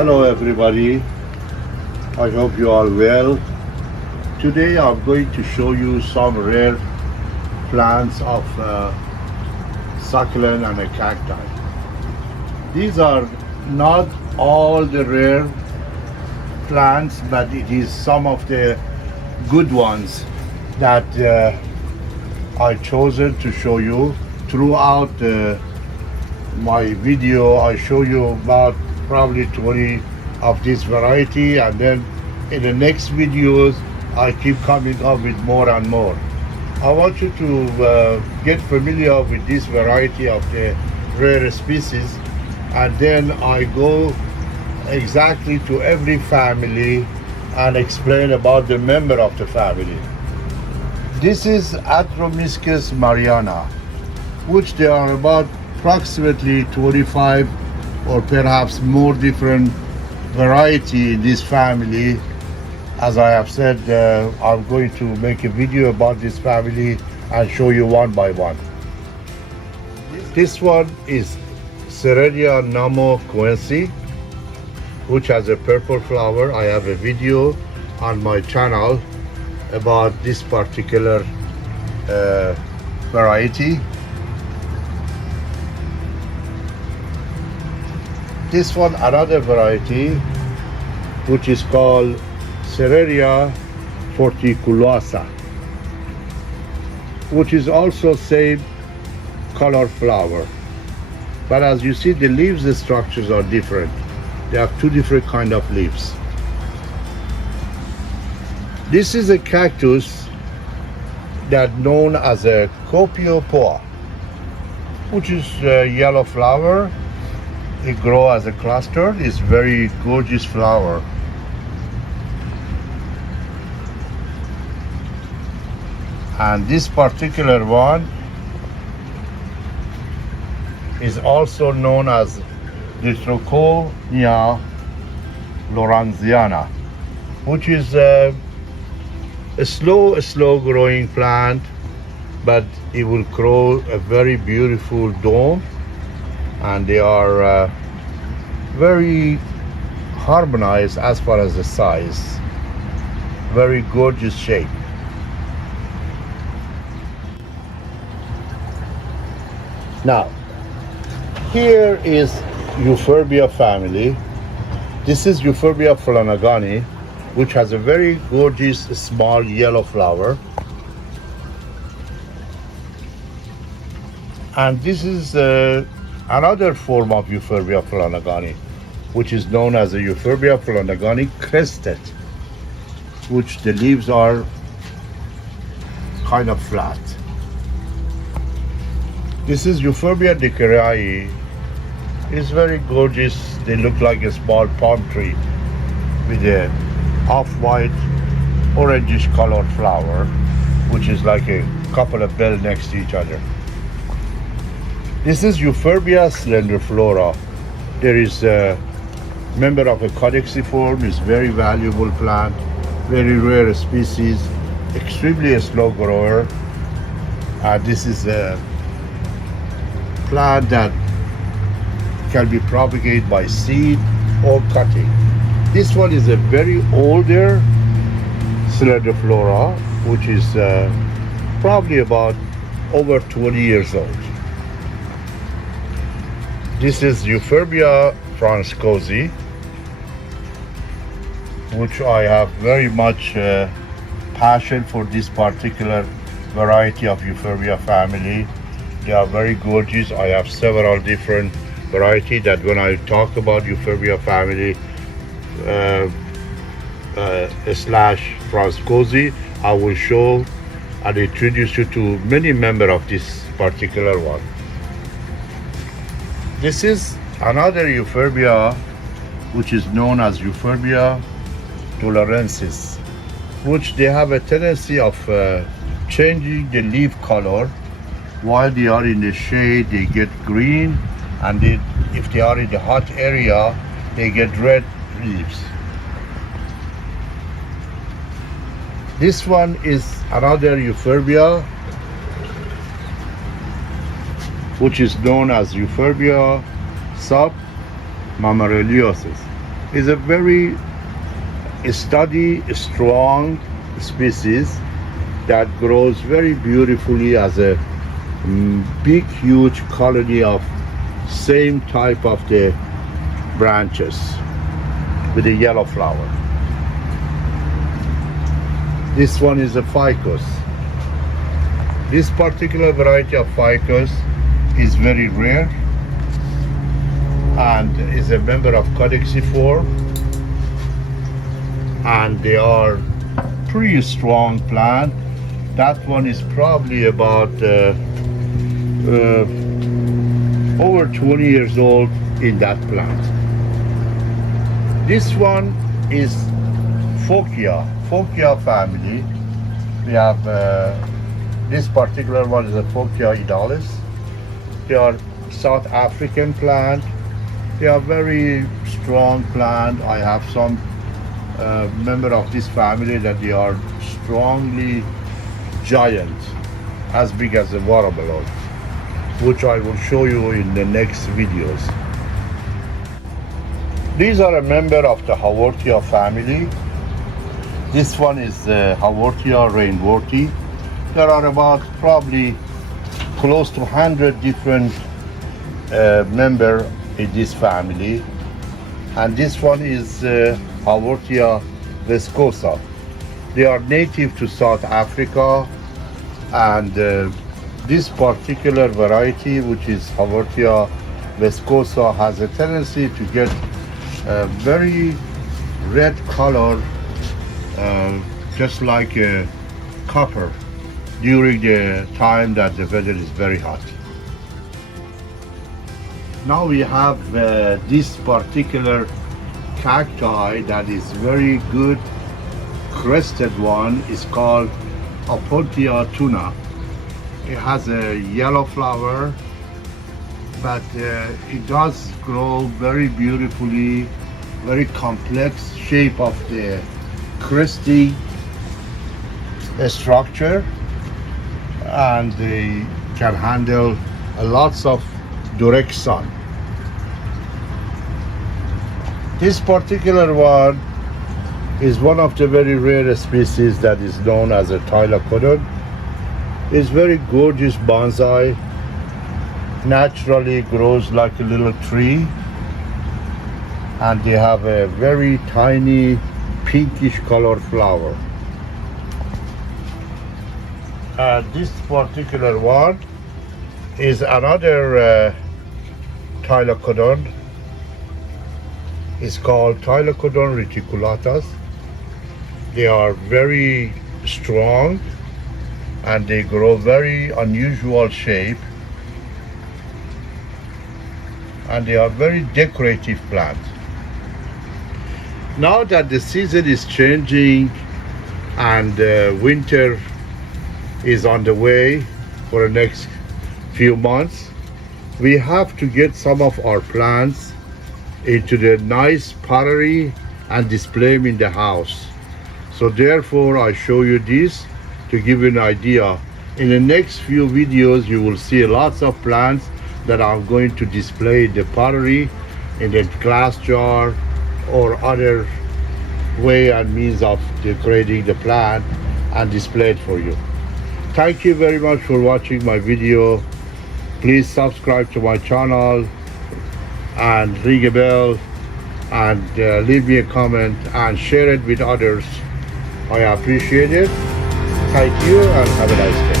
Hello everybody, I hope you are well. Today I'm going to show you some rare plants of succulent and a cacti. These are not all the rare plants, but it is some of the good ones that I chosen to show you. Throughout my video I show you about probably 20 of this variety, and then in the next videos I keep coming up with more and more. I want you to get familiar with this variety of the rare species, and then I go exactly to every family and explain about the member of the family. This is Atromyscus mariana, which there are about approximately 25 or perhaps more different variety in this family. As I have said, I'm going to make a video about this family and show you one by one. This one is Serenia Namo Quincy, which has a purple flower. I have a video on my channel about this particular variety. This one, another variety, which is called Serenia forticulosa, which is also same color flower. But as you see, the leaves, the structures are different. They have two different kind of leaves. This is a cactus that known as a copiopoa, which is a yellow flower. It grows as a cluster. It's very gorgeous flower. And this particular one is also known as Ditroconia lorenziana, which is a slow growing plant, but it will grow a very beautiful dome, and they are very harmonized as far as the size. Very gorgeous shape. Now, here is Euphorbia family. This is Euphorbia flanagani, which has a very gorgeous small yellow flower. And this is another form of Euphorbia flanagani, which is known as a Euphorbia flanagani crested, which the leaves are kind of flat. This is Euphorbia decorai. It's very gorgeous. They look like a small palm tree with a off-white orangish colored flower, which is like a couple of bells next to each other. This is Euphorbia slenderiflora. There is a member of a caduciform. Is very valuable plant, very rare species, extremely slow grower. This is a plant that can be propagated by seed or cutting. This one is a very older slenderiflora, which is probably about over 20 years old. This is Euphorbia Cozy, which I have very much passion for this particular variety of Euphorbia family. They are very gorgeous. I have several different varieties that when I talk about Euphorbia family slash Cozy, I will show and introduce you to many members of this particular one. This is another Euphorbia, which is known as Euphorbia tularensis, which they have a tendency of changing the leaf color. While they are in the shade, they get green, and if they are in the hot area, they get red leaves. This one is another Euphorbia, which is known as Euphorbia submamareliosis. It's a very sturdy, strong species that grows very beautifully as a big, huge colony of same type of the branches with a yellow flower. This one is a Ficus. This particular variety of Ficus is very rare and is a member of Codiciform, and they are pretty strong plant. That one is probably about over 20 years old in that plant. This one is Phocia family. We have this particular one is a Phocia idalis. They are South African plant. They are very strong plant. I have some member of this family that they are strongly giant, as big as a watermelon, which I will show you in the next videos. These are a member of the Haworthia family. This one is Haworthia rainworthy. There are about probably close to 100 different members in this family, and this one is Haworthia viscosa. They are native to South Africa, and this particular variety, which is Haworthia viscosa, has a tendency to get a very red color, just like a copper, during the time that the weather is very hot. Now we have this particular cacti that is very good crested one. Is called Opuntia tuna. It has a yellow flower, but it does grow very beautifully, very complex shape of the cresty structure, and they can handle lots of direct sun. This particular one is one of the very rare species that is known as a Tylocodon. It's very gorgeous bonsai, naturally grows like a little tree, and they have a very tiny pinkish colored flower. This particular one is another Tylocodon. It's called Tylocodon reticulatus. They are very strong and they grow very unusual shape, and they are very decorative plant. Now that the season is changing and winter is on the way for the next few months, we have to get some of our plants into the nice pottery and display them in the house. So therefore I show you this to give you an idea. In the next few videos you will see lots of plants that I'm going to display the pottery in the glass jar or other way and means of decorating the plant and display it for you. Thank you very much for watching my video. Please subscribe to my channel and ring a bell and leave me a comment and share it with others. I appreciate it. Thank you and have a nice day.